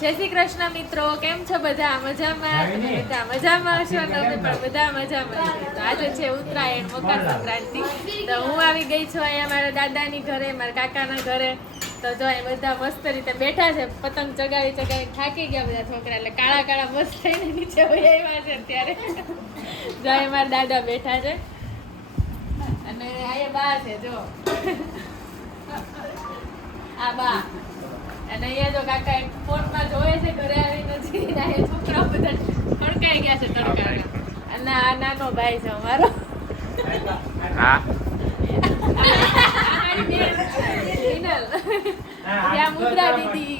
જય શ્રી કૃષ્ણ મિત્રો, કેમ છો બધા? મજામાં? બધા મજામાં છો ને? અમે પણ બધા મજામાં છીએ. તો આજે છે ઉત્તરાયણ, મકર સંક્રાંતિ. તો હું આવી ગઈ છું અહીંયા મારા દાદાની ઘરે, મારા કાકાના ઘરે. તો જો એ બધા મસ્ત રીતે બેઠા છે, પતંગ ચગાવી થાકી ગયા બધા છોકરા, એટલે કાળા કાળા મસ્ત થઈને નીચે વહી આવ્યા છે અત્યારે. જો એ મારા દાદા બેઠા છે અને અહીંયા બા છે, જો આ બા. અને અહીંયા જો કાકા ફોનમાં જોવે છે, ઘરે આવી નથી. અહીંયા છોકરાઓ બધા ખડકાઈ ગયા છે તડકાના. અને આ નાનો ભાઈ છે અમારો. હા ત્યાં મુદ્રા દીદી,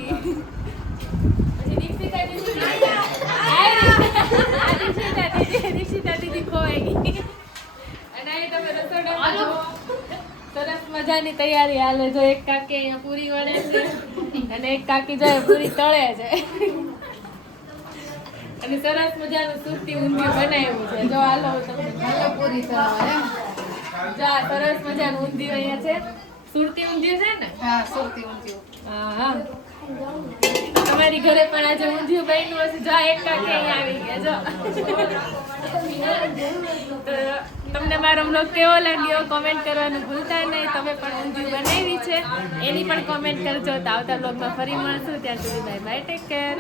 પછી દીક્ષિતા દીદી ખોવાઈ ગઈ. અને અહીં તમે રસોડામાં જો સરસ મજાની તૈયારી હાલે. જો એક કાકી અહીંયા પૂરી વળે છે અને એક કાકી જો પૂરી તળે છે. અને સરસ મજાનું સુરતી ઊંધિયું બનાવ્યું છે. જો હાલો તમને પૂરી તળવા. જો આ સરસ મજાનું ઊંધિયું અહીંયા છે. સુરતી ઊંધિયું છે ને? હા, સુરતી ઊંધિયું. હા. તમારી ઘરે પણ આજે ઊંધિયું બન્યું હશે. જો એક કાકી અહીંયા આવી ગયા. જો તો તમને મારો બ્લોગ કેવો લાગ્યો કોમેન્ટ કરવાનું ભૂલતા નહીં. તમે પણ ઊંધિયું બનાવી છે એની પણ કોમેન્ટ કરજો. તો આવતા બ્લોગમાં ફરી મળશું. ત્યાં સુધી બાય બાય, ટેક કેર.